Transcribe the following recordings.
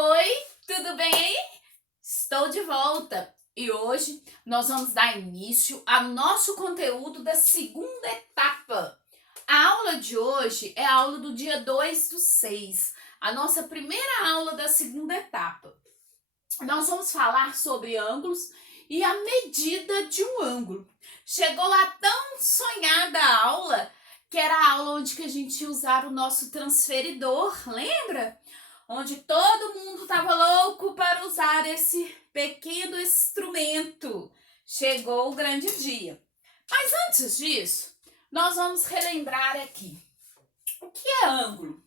Oi, tudo bem aí? Estou de volta e hoje nós vamos dar início ao nosso conteúdo da segunda etapa. A aula de hoje é a aula do dia 2/6, a nossa primeira aula da segunda etapa. Nós vamos falar sobre ângulos e a medida de um ângulo. Chegou a tão sonhada aula, que era a aula onde que a gente ia usar o nosso transferidor, lembra? Onde todo mundo estava louco para usar esse pequeno instrumento. Chegou o grande dia. Mas antes disso, nós vamos relembrar aqui. O que é ângulo?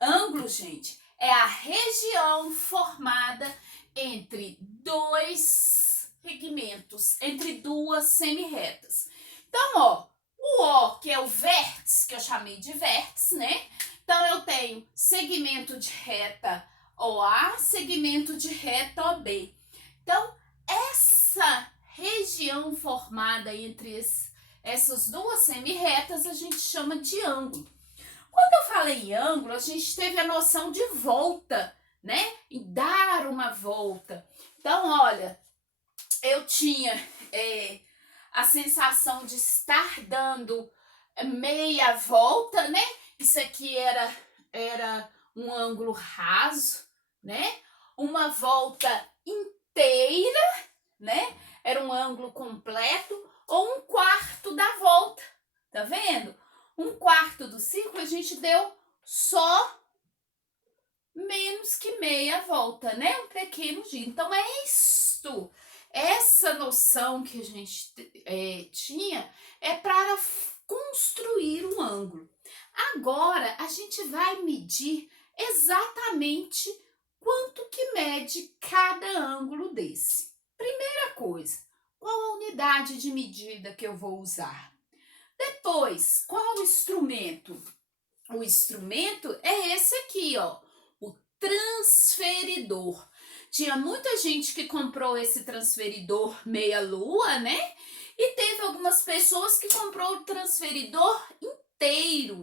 Ângulo, gente, é a região formada entre dois segmentos, entre duas semi-retas. Então, o O, que é o vértice, que eu chamei de vértice, né? Então, eu tenho segmento de reta OA, segmento de reta OB. Então, essa região formada entre essas duas semi-retas, a gente chama de ângulo. Quando eu falei em ângulo, a gente teve a noção de volta, né? E dar uma volta. Então, olha, eu tinha a sensação de estar dando meia volta, né? Isso aqui era um ângulo raso, né? Uma volta inteira, né? Era um ângulo completo ou um quarto da volta, tá vendo? Um quarto do círculo a gente deu só menos que meia volta, né? Um pequeno giro. Então, é isto. Essa noção que a gente tinha é para construir um ângulo. Agora, a gente vai medir exatamente quanto que mede cada ângulo desse. Primeira coisa, qual a unidade de medida que eu vou usar? Depois, qual o instrumento? O instrumento é esse aqui, ó, o transferidor. Tinha muita gente que comprou esse transferidor meia-lua, né? E teve algumas pessoas que comprou o transferidor inteiro.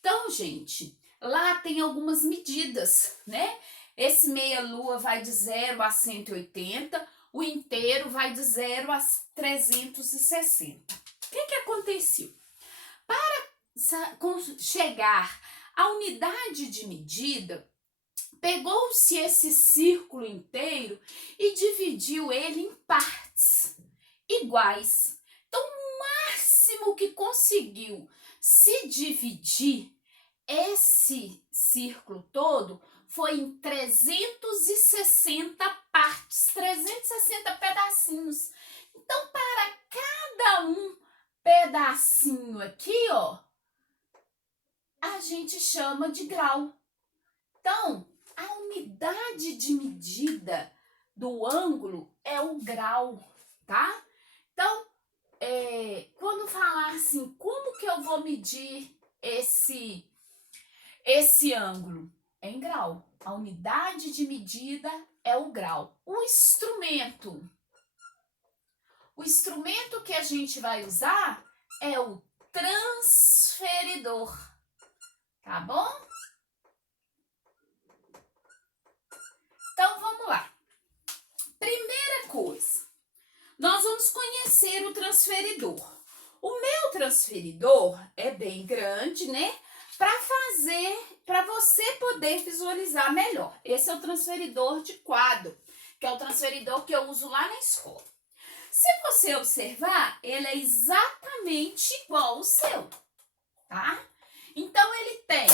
Então, gente, lá tem algumas medidas, né? Esse meia-lua vai de 0 a 180, o inteiro vai de 0 a 360. O que aconteceu? Para chegar à unidade de medida, pegou-se esse círculo inteiro e dividiu ele em partes iguais. Então, o máximo que conseguiu se dividir esse círculo todo foi em 360 partes, 360 pedacinhos. Então, para cada um pedacinho aqui, ó, a gente chama de grau. Então, a unidade de medida do ângulo é o grau, tá? Então, quando falar assim, como que eu vou medir esse ângulo? É em grau. A unidade de medida é o grau. O instrumento que a gente vai usar é o transferidor, tá bom? Então, vamos lá. Primeira coisa, nós vamos conhecer o transferidor. O meu transferidor é bem grande, né? Para você poder visualizar melhor. Esse é o transferidor de quadro, que é o transferidor que eu uso lá na escola. Se você observar, ele é exatamente igual ao seu, tá? Então, ele tem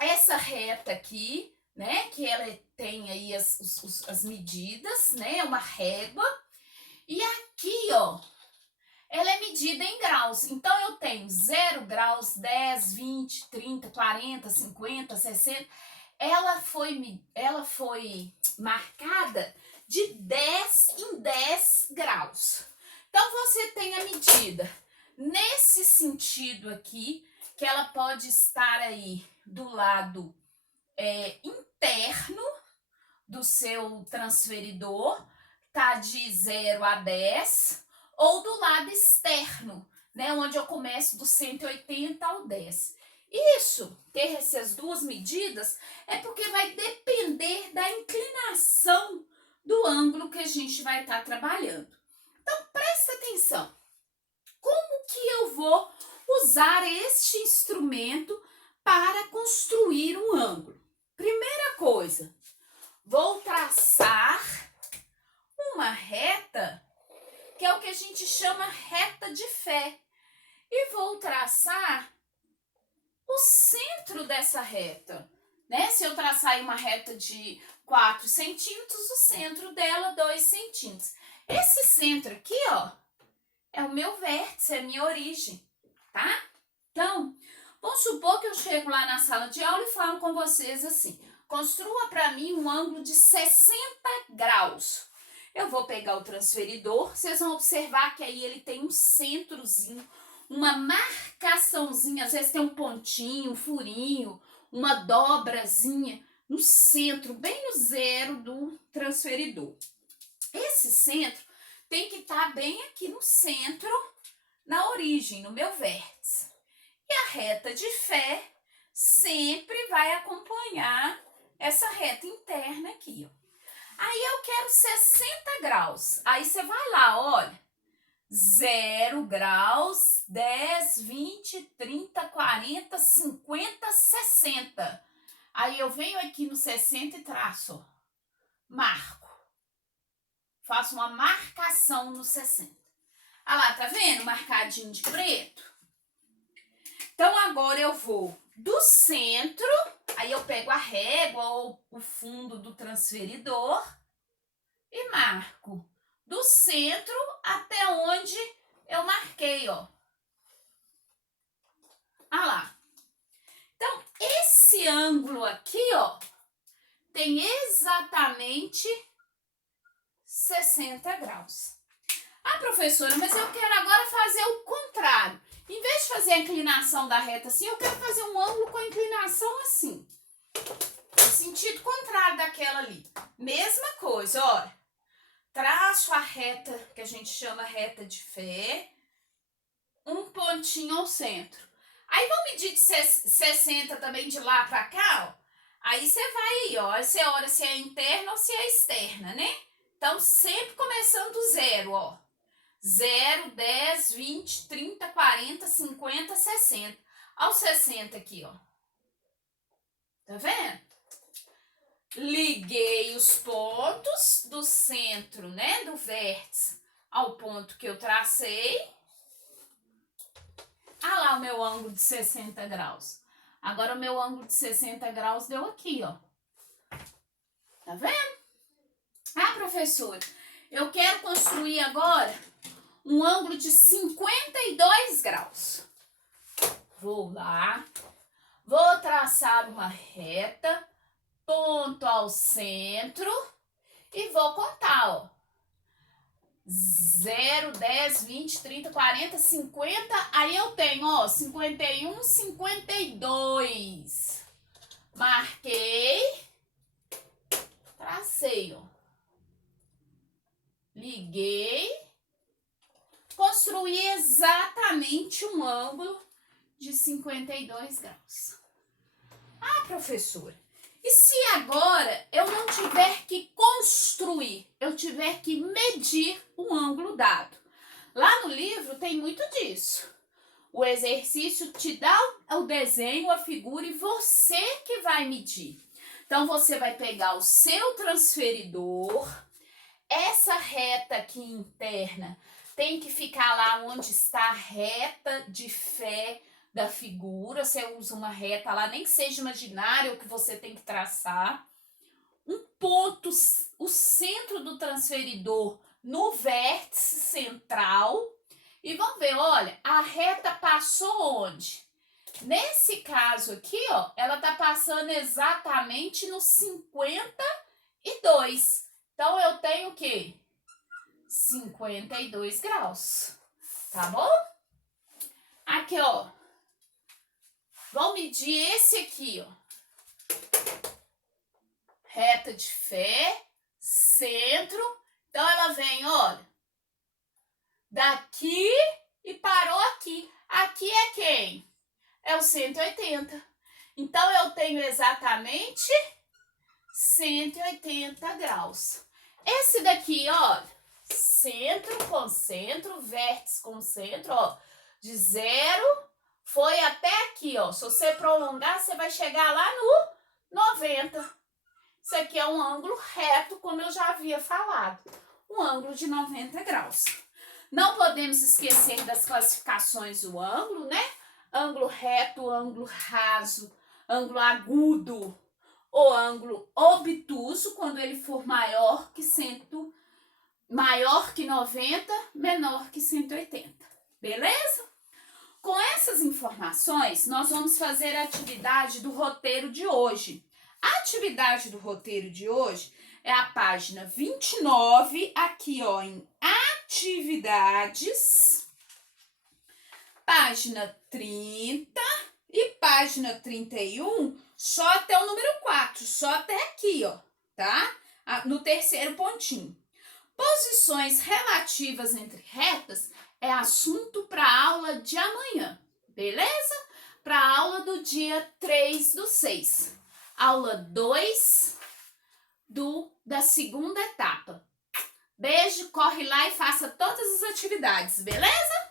essa reta aqui, né? Que ela tem aí as medidas, né? Uma régua. E aqui, ó, ela é medida em graus. Então, eu tenho 0 graus, 10, 20, 30, 40, 50, 60. Ela foi marcada de 10 em 10 graus. Então, você tem a medida nesse sentido aqui, que ela pode estar aí do lado interno do seu transferidor, tá de 0 a 10, ou do lado externo, né, onde eu começo do 180 ao 10. Isso, que ter essas duas medidas é porque vai depender da inclinação do ângulo que a gente vai estar trabalhando. Então, presta atenção. Como que eu vou usar este instrumento para construir um ângulo? Primeira coisa, vou traçar uma reta, que é o que a gente chama reta de fé, e vou traçar o centro dessa reta, né? Se eu traçar aí uma reta de 4 centímetros, o centro dela 2 centímetros. Esse centro aqui, ó, é o meu vértice, é a minha origem, tá? Então, vamos supor que eu chego lá na sala de aula e falo com vocês assim: construa para mim um ângulo de 60 graus. Eu vou pegar o transferidor, vocês vão observar que aí ele tem um centrozinho, uma marcaçãozinha, às vezes tem um pontinho, um furinho, uma dobrazinha no centro, bem no zero do transferidor. Esse centro tem que estar bem aqui no centro, na origem, no meu vértice. E a reta de fé sempre vai acompanhar essa reta interna aqui, ó. Aí eu quero 60 graus. Aí você vai lá, olha. 0 graus, 10, 20, 30, 40, 50, 60. Aí eu venho aqui no 60 e traço, ó. Marco. Faço uma marcação no 60. Ah lá, tá vendo? Marcadinho de preto. Então, agora eu vou do centro, aí eu pego a régua ou o fundo do transferidor e marco do centro até onde eu marquei, ó. Ah lá. Então, esse ângulo aqui, ó, tem exatamente 60 graus. Ah, professora, mas eu quero agora fazer o contrário. Em vez de fazer a inclinação da reta assim, eu quero fazer um ângulo com a inclinação assim. No sentido contrário daquela ali. Mesma coisa, olha. Traço a reta, que a gente chama reta de fé, um pontinho ao centro. Aí vamos medir de 60 também de lá pra cá, ó. Aí você vai aí, ó. Aí você olha se é interna ou se é externa, né? Então, sempre começando do zero, ó. 0, 10, 20, 30, 40, 50, 60. Aos 60 aqui, ó. Tá vendo? Liguei os pontos do centro, né, do vértice ao ponto que eu tracei. Ah lá o meu ângulo de 60 graus. Agora o meu ângulo de 60 graus deu aqui, ó. Tá vendo? Ah, professora, eu quero construir agora um ângulo de 52 graus. Vou lá, vou traçar uma reta, ponto ao centro e vou contar, ó. 0, 10, 20, 30, 40, 50. Aí eu tenho, ó, 51, 52. Marquei, tracei, ó. Liguei, construí exatamente um ângulo de 52 graus. Ah, professora, e se agora eu não tiver que construir, eu tiver que medir um ângulo dado? Lá no livro tem muito disso. O exercício te dá o desenho, a figura e você que vai medir. Então, você vai pegar o seu transferidor, essa reta aqui interna tem que ficar lá onde está a reta de fé da figura. Você usa uma reta lá, nem que seja imaginária, o que você tem que traçar. Um ponto, o centro do transferidor no vértice central. E vamos ver, olha, a reta passou onde? Nesse caso aqui, ó, ela tá passando exatamente no 52. Então, eu tenho o quê? 52 graus, tá bom? Aqui, ó. Vamos medir esse aqui, ó. Reta de fé, centro. Então, ela vem, olha, daqui e parou aqui. Aqui é quem? É o 180. Então, eu tenho exatamente 180 graus. Esse daqui, olha, centro com centro, vértice com centro, ó, de 0 foi até aqui, ó. Se você prolongar, você vai chegar lá no 90. Isso aqui é um ângulo reto, como eu já havia falado. Um ângulo de 90 graus. Não podemos esquecer das classificações do ângulo, né? Ângulo reto, ângulo raso, ângulo agudo ou ângulo obtuso, quando ele for maior que 90, menor que 180. Beleza? Com essas informações, nós vamos fazer a atividade do roteiro de hoje. A atividade do roteiro de hoje é a página 29, aqui ó, em atividades, página 30 e página 31, só até o número 4, só até aqui, ó, tá? No terceiro pontinho. Posições relativas entre retas é assunto para a aula de amanhã, beleza? Para a aula do dia 3/6. Aula 2 da segunda etapa. Beijo, corre lá e faça todas as atividades, beleza?